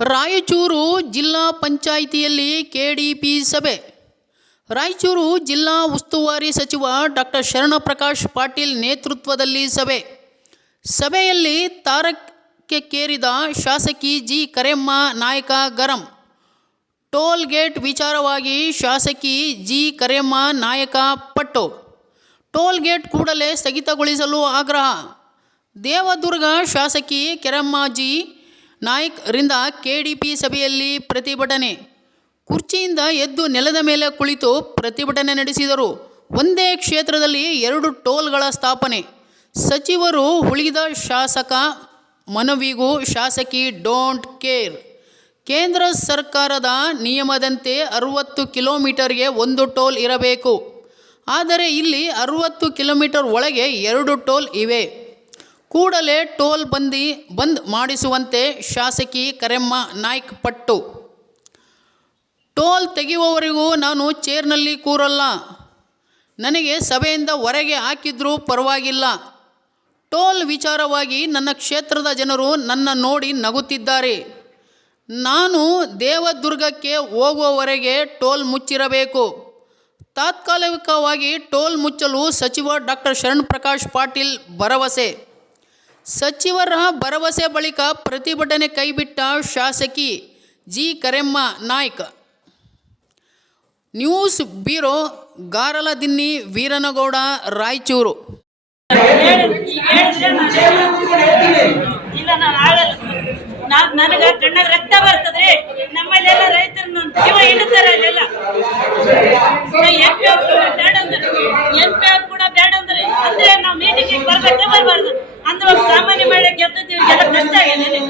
ರಾಯಚೂರು ಜಿಲ್ಲಾ ಪಂಚಾಯಿತಿಯಲ್ಲಿ ಕೆಡಿಪಿ ಸಭೆ. ರಾಯಚೂರು ಜಿಲ್ಲಾ ಉಸ್ತುವಾರಿ ಸಚಿವ ಡಾಕ್ಟರ್ ಶರಣಪ್ರಕಾಶ್ ಪಾಟೀಲ್ ನೇತೃತ್ವದಲ್ಲಿ ಸಭೆ. ಸಭೆಯಲ್ಲಿ ತಾರಕಕ್ಕೇರಿದ ಶಾಸಕಿ ಜಿ. ಕರೆಮ್ಮ, ನಾಯಕ ಗರಂ. ಟೋಲ್ ಗೇಟ್ ವಿಚಾರವಾಗಿ ಶಾಸಕಿ ಜಿ. ಕರೆಮ್ಮ, ನಾಯಕ ಪಟ್ಟು. ಟೋಲ್ ಗೇಟ್ ಕೂಡಲೇ ಸ್ಥಗಿತಗೊಳಿಸಲು ಆಗ್ರಹ. ದೇವದುರ್ಗ ಶಾಸಕಿ ಕೆರಮ್ಮಾಜಿ ನಾಯ್ಕ್ ರಿಂದ ಕೆಡಿಪಿ ಸಭೆಯಲ್ಲಿ ಪ್ರತಿಭಟನೆ. ಕುರ್ಚಿಯಿಂದ ಎದ್ದು ನೆಲದ ಮೇಲೆ ಕುಳಿತು ಪ್ರತಿಭಟನೆ ನಡೆಸಿದರು. ಒಂದೇ ಕ್ಷೇತ್ರದಲ್ಲಿ ಎರಡು ಟೋಲ್ಗಳ ಸ್ಥಾಪನೆ. ಸಚಿವರು ಉಳಿದ ಶಾಸಕ ಮನವಿಗೂ ಶಾಸಕಿ ಡೋಂಟ್ ಕೇರ್. ಕೇಂದ್ರ ಸರ್ಕಾರದ ನಿಯಮದಂತೆ ಅರುವತ್ತು ಕಿಲೋಮೀಟರ್ಗೆ ಒಂದು ಟೋಲ್ ಇರಬೇಕು. ಆದರೆ ಇಲ್ಲಿ ಅರುವತ್ತು ಕಿಲೋಮೀಟರ್ ಒಳಗೆ ಎರಡು ಟೋಲ್ ಇವೆ. ಕೂಡಲೇ ಟೋಲ್ ಬಂದಿ ಬಂದ್ ಮಾಡಿಸುವಂತೆ ಶಾಸಕಿ ಕರೆಮ್ಮ ನಾಯ್ಕ್ ಪಟ್ಟು. ಟೋಲ್ ತೆಗೆಯುವವರೆಗೂ ನಾನು ಚೇರ್ನಲ್ಲಿ ಕೂರಲ್ಲ. ನನಗೆ ಸಭೆಯಿಂದ ಹೊರಗೆ ಹಾಕಿದ್ರೂ ಪರವಾಗಿಲ್ಲ. ಟೋಲ್ ವಿಚಾರವಾಗಿ ನನ್ನ ಕ್ಷೇತ್ರದ ಜನರು ನನ್ನ ನೋಡಿ ನಗುತ್ತಿದ್ದಾರೆ. ನಾನು ದೇವದುರ್ಗಕ್ಕೆ ಹೋಗುವವರೆಗೆ ಟೋಲ್ ಮುಚ್ಚಿರಬೇಕು. ತಾತ್ಕಾಲಿಕವಾಗಿ ಟೋಲ್ ಮುಚ್ಚಲು ಸಚಿವ ಡಾಕ್ಟರ್ ಶರಣ್ ಪ್ರಕಾಶ್ ಪಾಟೀಲ್ ಭರವಸೆ. ಸಚಿವರ ಭರವಸೆ ಬಳಿಕ ಪ್ರತಿಭಟನೆ ಕೈಬಿಟ್ಟ ಶಾಸಕಿ G. Karemma Naik. News bureau Garaladinni Veeranagouda, Raichur. ನನಗ ಕಣ್ಣಾಗ ರಕ್ತ ಬರ್ತದ್ರಿ ನಮ್ಮಲ್ಲೆಲ್ಲ ರೈತರನ್ನು ಜೀವ ಇಡುತ್ತಾರೆ ಅಲ್ಲೆಲ್ಲ ಎಂ ಪಿ ಅವ್ರು ಕೂಡ ಬೇಡ ಅಂದ್ರೆ ಎಂ ಪಿ ಅವ್ರು ಕೂಡ ಬೇಡ ಅಂದ್ರೆ ಅಂದ್ರೆ ನಾವು ಮೀಟಿಂಗ್ ಬರ್ಬೇಕೆ ಬರ್ಬಾರ್ದು ಅಂದ್ರೆ ಒಂದು ಸಾಮಾನ್ಯ ಮಾಡಿ ಗೆದ್ದಿದ್ದೀವಿ ಎಲ್ಲ ಕಷ್ಟ ಆಗಿದೆ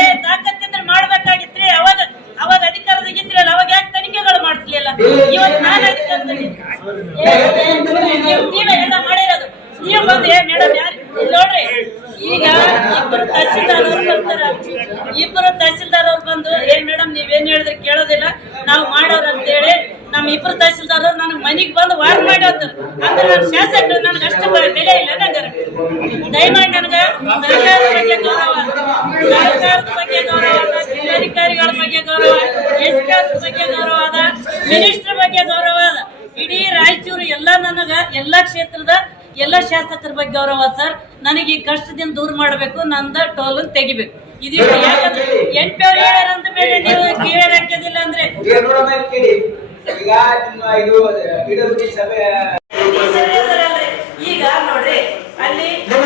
ಏ ತಾಕತ್ತಿದ್ರೆ ಮಾಡ್ಬೇಕಾಗಿತ್ರಿ ಅವಾಗ ಅವಾಗ ಅಧಿಕಾರದಾಗ ಇದ್ರಲ್ಲ ಅವಾಗ ಯಾಕೆ ತನಿಖೆಗಳು ಮಾಡಿಸ್ಲಿಲ್ಲ ಇವತ್ತು ನಾನು ಏ, ಏ, ನೀವೇ ಎಲ್ಲ ಮಾಡಿರೋದು. ನೀವು ಬಂದು ಏ ಮೇಡಮ್ ಯಾರು ನೋಡ್ರಿ. ಈಗ ಇಬ್ಬರು ತಹಸೀಲ್ದಾರ್ ಅವ್ರು ಬರ್ತಾರ. ಇಬ್ಬರು ತಹಸೀಲ್ದಾರ್ ಅವ್ರು ಬಂದು ಏ ಮೇಡಮ್ ನೀವೇನ್ ಹೇಳಿದ್ರೆ ಕೇಳೋದಿಲ್ಲ. ನಾವು ಮಾಡೋರು ಅಂತೇಳಿ ನಮ್ಮ ಇಬ್ರು ತಹಸೀಲ್ದಾರ್ ನನಗೆ ಮನೆಗೆ ಬಂದು ವಾರ್ ಮಾಡಿ ಹೋಗ್ತಾರೆ. ಅಂದ್ರೆ ನನ್ನ ಶಾಸಕರು ನನಗೆ ಅಷ್ಟು ಬೆಲೆ ಇಲ್ಲ ನಂಗಾರ. ದಯಮಾಡಿ ನನಗೆ ಸರ್ಕಾರದ ಬಗ್ಗೆ ಗೌರವ. ಜಿಲ್ಲಾಧಿಕಾರಿಗಳ ಬಗ್ಗೆ ಗೌರವ ಎಸ್ ಬಗ್ಗೆ ಗೌರವ ಅದ ಮಿನಿಸ್ಟರ್ ಬಗ್ಗೆ ಗೌರವ ಅದ ಇಡೀ ರಾಯಚೂರು ಎಲ್ಲ ನನಗ ಎಲ್ಲಾ ಕ್ಷೇತ್ರದ ಎಲ್ಲ ಶಾಸಕರ ಬಗ್ಗೆ ಗೌರವ ಸರ್. ನನಗೆ ಈ ಕಷ್ಟದಿಂದ ದೂರ ಮಾಡಬೇಕು ನಂದ ಟೋಲ್ ತೆಗಿಬೇಕು. ಇದು ಯಾಕಂದ್ರೆ ಎಂಟು ಹೇಳ್ಯಾರ ಅಂದ ಮೇಲೆ ನೀವು ಕೇಳಿ ಹಾಕಿದಿಲ್ಲ ಅಂದ್ರೆ. ಈಗ ನಿಮ್ಮ ಇದು ಸಭೆ ಈ ಸರಿ ಅದರಲ್ರಿ, ಈಗ ನೋಡ್ರಿ ಅಲ್ಲಿ ನಮ್ಮ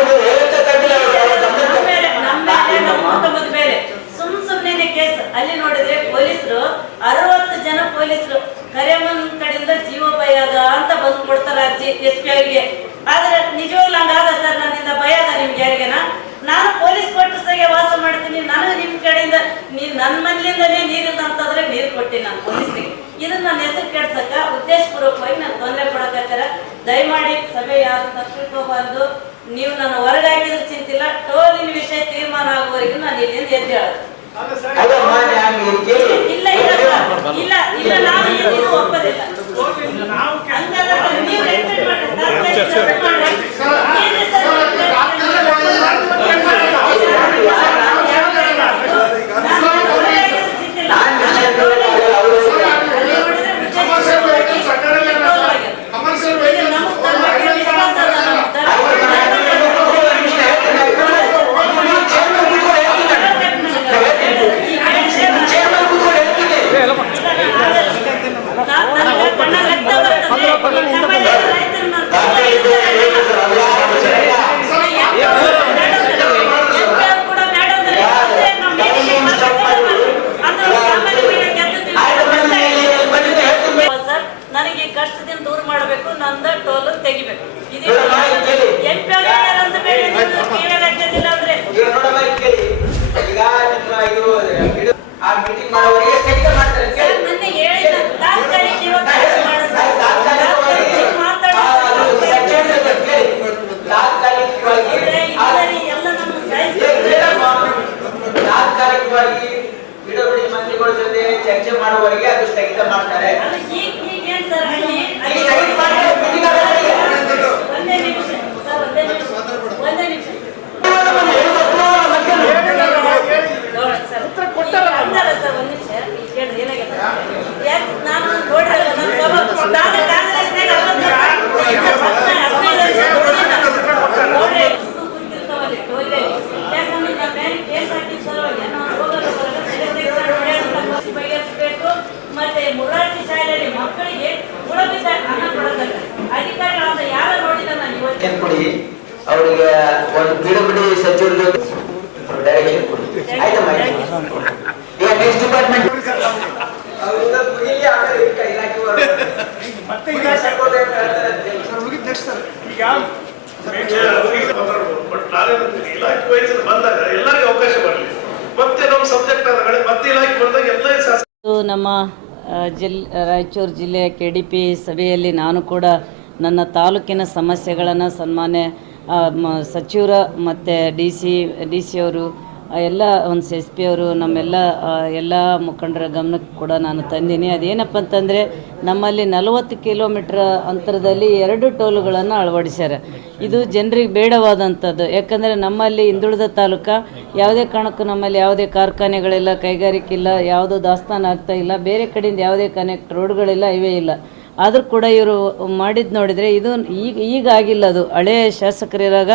ಮೇಲೆ ನಮ್ಮ ಮೇಲೆ ನಮ್ಮ ಕುಟುಂಬದ ಮೇಲೆ ಸುಮ್ ಸುಮ್ನೆ ಕೇಸ್ ಅಲ್ಲಿ ನೋಡಿದ್ರೆ ಪೊಲೀಸರು ಅರವತ್ತು ಜನ ಪೊಲೀಸರು ಕರೆಮನ್ ಕಡೆಯಿಂದ ಜೀವ ಭಯ ಅದ ಅಂತ ಬಂದು ಕೊಡ್ತಾರ ಅವರಿಗೆ ಆದ್ರೆ ನಿಜವಾಗ್ಲೂ ಹಂಗಾದ ಸರ್ ನನ್ನಿಂದ ಭಯ ಅದ ನಿಮ್ಗೆ ಯಾರಿಗೆನ ನಾನು ಪೊಲೀಸ್ ಕ್ವಾರ್ಟರ್ಸ್ಗೆ ವಾಸ ಮಾಡ್ತೀನಿ. ನನಗೆ ನಿಮ್ ಕಡೆಯಿಂದ ನೀನ್ ನನ್ನ ಮನೆಯಿಂದನೇ ನೀರಿಲ್ಲ ಅಂತಂದ್ರೆ ನೀರು ಕೊಟ್ಟಿ ನಾನು ಪೊಲೀಸ್ಗೆ. ಇದನ್ನ ನನ್ನ ಹೆಸರು ಕೆಡ್ಸಕ್ಕ ಉದ್ದೇಶಪೂರ್ವಕವಾಗಿ ನಾನು ತೊಂದರೆ ಕೊಡಕತ್ತಾರ ದಯಮಾಡಿ ಸಭೆ ಯಾರು ತಪ್ಪಿಟ್ಕೋಬಾರ್ದು ನೀವು ನನ್ನ ಹೊರಗೆ ಹಾಕಿದ್ರೆ ಚಿಂತಿಲ್ಲ. ಟೋಲಿನ ವಿಷಯ ತೀರ್ಮಾನ ಆಗುವವರೆಗೂ ನಾನು ಇಲ್ಲಿಂದ ಎದ್ದು ಹೇಳೋದು. ನಾನು ಇಲ್ಲಿ ಇಲ್ಲ ಇಲ್ಲ. ನಾವು ಒಪ್ಪೋದಿಲ್ಲ ಹಂಗಲ್ಲ ಸರ್, ನೀವು respect ಮಾಡಿ. ತಾತ್ಕಾಲಿಕ respect ಮಾಡಿ. ಏನ್ರಿ ಸರ್, ನಾನು ಹೊರಗೆ ಹಾಕಿದ್ರೆ ಚಿಂತಿಲ್ಲ. ನಾನು ಟೋಲ್ ಅಲ್ಲಿ ನೋಡಿದ್ರೆ ಉದ್ದೇಶಪೂರ್ವಕವಾಗಿ ಟೋಲ್ ಆಗಿದೆ. ಇದು ನಮ್ಮ ಧರ್ಮಕ್ಕೆ ವಿಶ್ವಾಸ ಅದ, ನಮ್ಮ ನನಗೆ ಈ ಕಷ್ಟದಿಂದ ದೂರ ಮಾಡಬೇಕು ನಂದ ಟೋಲ್ ತೆಗಿಬೇಕು ಇದು ಎಂಪಿ ಅಂತ ಮೇಲೆ ನೀವು ಕಿವಿಯಾಗ ಹಾಕೋದಿಲ್ಲ ಅಂದ್ರೆ ಈಗ ನೋಡಮ್ಮ ಇಲ್ಲಿ ಕೇಳಿ ಈಗ ನಿಮ್ಮ ಇದು ಇದು ಆ ಮೀಟಿಂಗ್ ಮಾಡೋವರೆಗೆ ಸ್ಥಗಿತ ಮಾಡ್ತಾರೆ ಸರ್, ಕೇಳಿ ಮೊನ್ನೆ ಹೇಳಿದ ತಾತ್ಕಾಲಿಕ ಇವಾಗ ಕೆಲಸ ಮಾಡಿದ್ರು. ತಾತ್ಕಾಲಿಕ ಮಾತಾಡೋದು ತಾತ್ಕಾಲಿಕವಾಗಿ ಇದ್ರೆ ಇದರಲ್ಲಿ ಎಲ್ಲ ನಮ್ಮ ಸಾಯಿಸ್ಬೇಕು. ತಾತ್ಕಾಲಿಕವಾಗಿ ಬಿಡುಗಡೆ ಮಂತ್ರಿಗಳ ಜೊತೆ ಚರ್ಚೆ ಮಾಡುವವರೆಗೆ ಅದು ಸ್ಥಗಿತ ಮಾಡ್ತಾರೆ ಅದು ಈಗ ಈಗೇನ್ ಸರ್ ಅಲ್ಲಿ ಈ ಅಲ್ಲಿ ಸ್ಥಗಿತ ಮಾಡಿದ್ರೆ meeting ಆಗೋವರೆಗೆ ಒಂದೇ ನಿಮಿಷ ಸರ್ ಒಂದೇ ನಿಮಿಷ ಒಂದೇ ನಿಮಿಷ ನೋಡಿ ಸರ್ ಒಂದು ಪಿಡಬ್ಲ್ಯೂ ಸಚಿವರ ಜೊತೆ ಡೈರೆಕ್ಷನ್ ಕೊಡಿ ಆಯ್ತಮ್ಮ ಈಗ ನೆಕ್ಸ್ಟ್ ಡಿಪಾರ್ಟ್ಮೆಂಟ್ ಮತ್ತೆ ಈಗ ಸರ್ ಮುಗಿದ ನೆಕ್ಸ್ಟ್ ಸರ್ ಈಗ ಬಟ್ ನಾನೇನಂತೀನಿ ಇಲಾಖೆ ವೈಸ್ ಬಂದಾಗ ಎಲ್ಲರಿಗೂ ಅವಕಾಶ ಬರಲಿ. ಮತ್ತೆ ನಮ್ಮ ಸಬ್ಜೆಕ್ಟ್ ಆದ ಮತ್ತೆ ಇಲಾಖೆ ಬಂದಾಗ ಎಲ್ಲ ನಮ್ಮ ಜಿಲ್ ರಾಯಚೂರು ಜಿಲ್ಲೆಯ ಕೆ ಡಿ ಪಿ ಸಭೆಯಲ್ಲಿ ನಾನು ಕೂಡ ನನ್ನ ತಾಲೂಕಿನ ಸಮಸ್ಯೆಗಳನ್ನು ಸನ್ಮಾನ್ಯ ಮ- ಸಚಿವರ ಮತ್ತು ಡಿ ಸಿ ಡಿ ಸಿ ಅವರು ಎಲ್ಲ ಒಂದು ಎಸ್ ಪಿ ಅವರು, ನಮ್ಮೆಲ್ಲ ಎಲ್ಲ ಮುಖಂಡರ ಗಮನಕ್ಕೆ ಕೂಡ ನಾನು ತಂದೀನಿ. ಅದೇನಪ್ಪ ಅಂತಂದರೆ, ನಮ್ಮಲ್ಲಿ ನಲವತ್ತು ಕಿಲೋಮೀಟ್ರ್ ಅಂತರದಲ್ಲಿ ಎರಡು ಟೋಲುಗಳನ್ನು ಅಳವಡಿಸ್ಯಾರ. ಇದು ಜನರಿಗೆ ಬೇಡವಾದಂಥದ್ದು. ಯಾಕಂದರೆ ನಮ್ಮಲ್ಲಿ ಹಿಂದುಳಿದ ತಾಲೂಕು, ಯಾವುದೇ ಕಾರಣಕ್ಕೂ ನಮ್ಮಲ್ಲಿ ಯಾವುದೇ ಕಾರ್ಖಾನೆಗಳಿಲ್ಲ, ಕೈಗಾರಿಕೆ ಇಲ್ಲ, ಯಾವುದೋ ದಾಸ್ತಾನು ಆಗ್ತಾ ಇಲ್ಲ, ಬೇರೆ ಕಡೆಯಿಂದ ಯಾವುದೇ ಕನೆಕ್ಟ್ ರೋಡ್ಗಳಿಲ್ಲ, ಇವೇ ಇಲ್ಲ. ಆದರೂ ಕೂಡ ಇವರು ಮಾಡಿದ್ದು ನೋಡಿದರೆ ಇದು ಈಗ ಈಗಾಗಿಲ್ಲ ಅದು. ಹಳೆಯ ಶಾಸಕರಿರಾಗ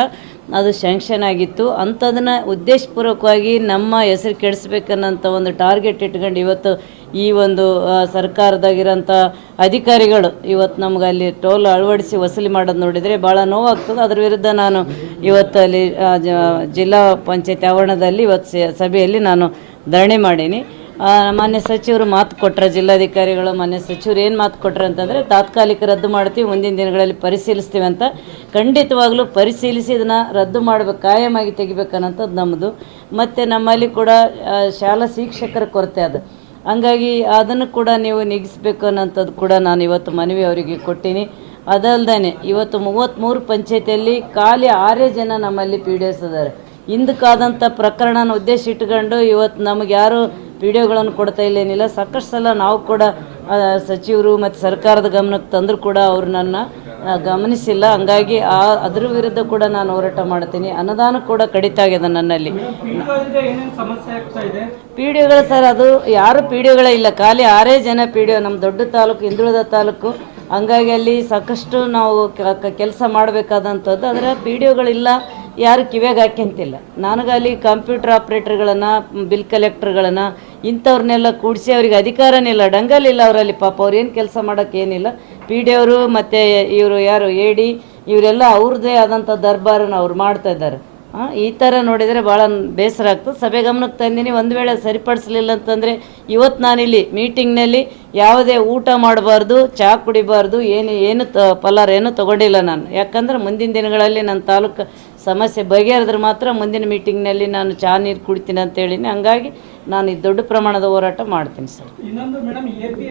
ಅದು ಶ್ಯಾಂಕ್ಷನ್ ಆಗಿತ್ತು. ಅಂಥದನ್ನು ಉದ್ದೇಶಪೂರ್ವಕವಾಗಿ ನಮ್ಮ ಹೆಸರು ಕೆಡಿಸ್ಬೇಕನ್ನೋಂಥ ಒಂದು ಟಾರ್ಗೆಟ್ ಇಟ್ಕೊಂಡು ಇವತ್ತು ಈ ಒಂದು ಸರ್ಕಾರದಾಗಿರೋಂಥ ಅಧಿಕಾರಿಗಳು ಇವತ್ತು ನಮ್ಗೆ ಅಲ್ಲಿ ಟೋಲ್ ಅಳವಡಿಸಿ ವಸೂಲಿ ಮಾಡೋದು ನೋಡಿದರೆ ಭಾಳ ನೋವಾಗ್ತದೆ. ಅದ್ರ ವಿರುದ್ಧ ನಾನು ಇವತ್ತು ಅಲ್ಲಿ ಜಿಲ್ಲಾ ಪಂಚಾಯತ್ ಆವರಣದಲ್ಲಿ ಇವತ್ತು ಸಭೆಯಲ್ಲಿ ನಾನು ಧರಣಿ ಮಾಡೀನಿ. ಮಾನ್ಯ ಸಚಿವರು ಮಾತು ಕೊಟ್ಟರೆ ಜಿಲ್ಲಾಧಿಕಾರಿಗಳು, ಮಾನ್ಯ ಸಚಿವರು ಏನು ಮಾತು ಕೊಟ್ಟರೆ ಅಂತಂದರೆ, ತಾತ್ಕಾಲಿಕ ರದ್ದು ಮಾಡ್ತೀವಿ, ಮುಂದಿನ ದಿನಗಳಲ್ಲಿ ಪರಿಶೀಲಿಸ್ತೀವಿ ಅಂತ ಖಂಡಿತವಾಗಲೂ ಪರಿಶೀಲಿಸಿ ಇದನ್ನು ರದ್ದು ಮಾಡಬೇಕು, ಕಾಯಮಾಗಿ ತೆಗಿಬೇಕನ್ನೋಂಥದ್ದು ನಮ್ಮದು ಮತ್ತು ನಮ್ಮಲ್ಲಿ ಕೂಡ ಶಾಲಾ ಶಿಕ್ಷಕರ ಕೊರತೆ ಅದು. ಹಂಗಾಗಿ ಅದನ್ನು ಕೂಡ ನೀವು ನಿಗಿಸ್ಬೇಕು ಅನ್ನೋಂಥದ್ದು ಕೂಡ ನಾನು ಇವತ್ತು ಮನವಿ ಅವರಿಗೆ ಕೊಟ್ಟೀನಿ. ಅದಲ್ದೇ ಇವತ್ತು ಮೂವತ್ತ್ಮೂರು ಪಂಚಾಯತಿಯಲ್ಲಿ ಖಾಲಿ ಆರೇ ಜನ ನಮ್ಮಲ್ಲಿ ಪಿ ಡಿ ಎಸ್ ಇದ್ದಾರೆ. ಹಿಂದಕ್ಕಾದಂಥ ಪ್ರಕರಣನ ಉದ್ದೇಶ ಇಟ್ಕೊಂಡು ಇವತ್ತು ನಮಗೆ ಯಾರು ವಿಡಿಯೋಗಳನ್ನು ಕೊಡ್ತಾ ಇಲ್ಲೇನಿಲ್ಲ. ಸಾಕಷ್ಟು ಸಲ ನಾವು ಕೂಡ ಸಚಿವರು ಮತ್ತು ಸರ್ಕಾರದ ಗಮನಕ್ಕೆ ತಂದರೂ ಕೂಡ ಅವರು ನನ್ನ ಗಮನಿಸಿಲ್ಲ. ಹಂಗಾಗಿ ಆ, ಅದ್ರ ವಿರುದ್ಧ ಕೂಡ ನಾನು ಹೋರಾಟ ಮಾಡ್ತೀನಿ. ಅನುದಾನ ಕೂಡ ಕಡಿತ ಆಗಿದೆ ನನ್ನಲ್ಲಿ. ಪಿ ಡಿ ಡಿಒಗಳು ಸರ್, ಅದು ಯಾರು ಪಿ ಡಿ ಒಗಳೇ ಇಲ್ಲ. ಖಾಲಿ ಆರೇ ಜನ ಪಿ ಡಿ ನಮ್ಮ ದೊಡ್ಡ ತಾಲೂಕು, ಹಿಂದುಳಿದ ತಾಲೂಕು. ಹಂಗಾಗಿ ಅಲ್ಲಿ ಸಾಕಷ್ಟು ನಾವು ಕೆಲಸ ಮಾಡಬೇಕಾದಂಥದ್ದು. ಆದರೆ ಪಿ ಡಿಒಗಳಿಲ್ಲ ಯಾರು ಕಿವ್ಯಾಗ ಹಾಕ್ಯಂತಿಲ್ಲ ನನಗಲ್ಲಿ ಕಂಪ್ಯೂಟರ್ ಆಪ್ರೇಟರ್ಗಳನ್ನು, ಬಿಲ್ ಕಲೆಕ್ಟರ್ಗಳನ್ನು, ಇಂಥವ್ರನ್ನೆಲ್ಲ ಕೂಡಿಸಿ ಅವರಿಗೆ ಅಧಿಕಾರನೇ ಇಲ್ಲ ಡಂಗಲಿಲ್ಲ ಅವರಲ್ಲಿ ಪಾಪ, ಅವ್ರು ಏನು ಕೆಲಸ ಮಾಡೋಕ್ಕೇನಿಲ್ಲ ಪಿ ಡಿ ಅವರು ಮತ್ತು ಇವರು ಯಾರು ಎ ಡಿ, ಇವರೆಲ್ಲ ಅವ್ರದ್ದೇ ಆದಂಥ ದರ್ಬಾರನ್ನು ಅವ್ರು ಮಾಡ್ತಾ ಇದ್ದಾರೆ. ಈ ಥರ ನೋಡಿದರೆ ಭಾಳ ಬೇಸರ ಆಗ್ತದೆ. ಸಭೆ ಗಮನಕ್ಕೆ ತಂದಿನಿ. ಒಂದು ವೇಳೆ ಸರಿಪಡಿಸಲಿಲ್ಲ ಅಂತಂದರೆ ಇವತ್ತು ನಾನಿಲ್ಲಿ ಮೀಟಿಂಗ್ನಲ್ಲಿ ಯಾವುದೇ ಊಟ ಮಾಡಬಾರ್ದು ಚಹಾ ಕುಡಿಬಾರ್ದು, ಏನು ಏನು ತ, ಪಲಾರ ಏನು ತೊಗೊಂಡಿಲ್ಲ ನಾನು. ಯಾಕಂದ್ರೆ ಮುಂದಿನ ದಿನಗಳಲ್ಲಿ ನನ್ನ ತಾಲೂಕು ಸಮಸ್ಯೆ ಬಗೆಹರಿದ್ರೆ ಮಾತ್ರ ಮುಂದಿನ ಮೀಟಿಂಗ್ನಲ್ಲಿ ನಾನು ಚಹಾ ನೀರು ಕುಡಿತೀನಿ ಅಂತ ಹೇಳಿನಿ. ಹಂಗಾಗಿ ನಾನು ಈ ದೊಡ್ಡ ಪ್ರಮಾಣದ ಹೋರಾಟ ಮಾಡ್ತೀನಿ ಸರ್. ಇನ್ನೊಂದು ಮೇಡಮ್ ಎ ಪಿ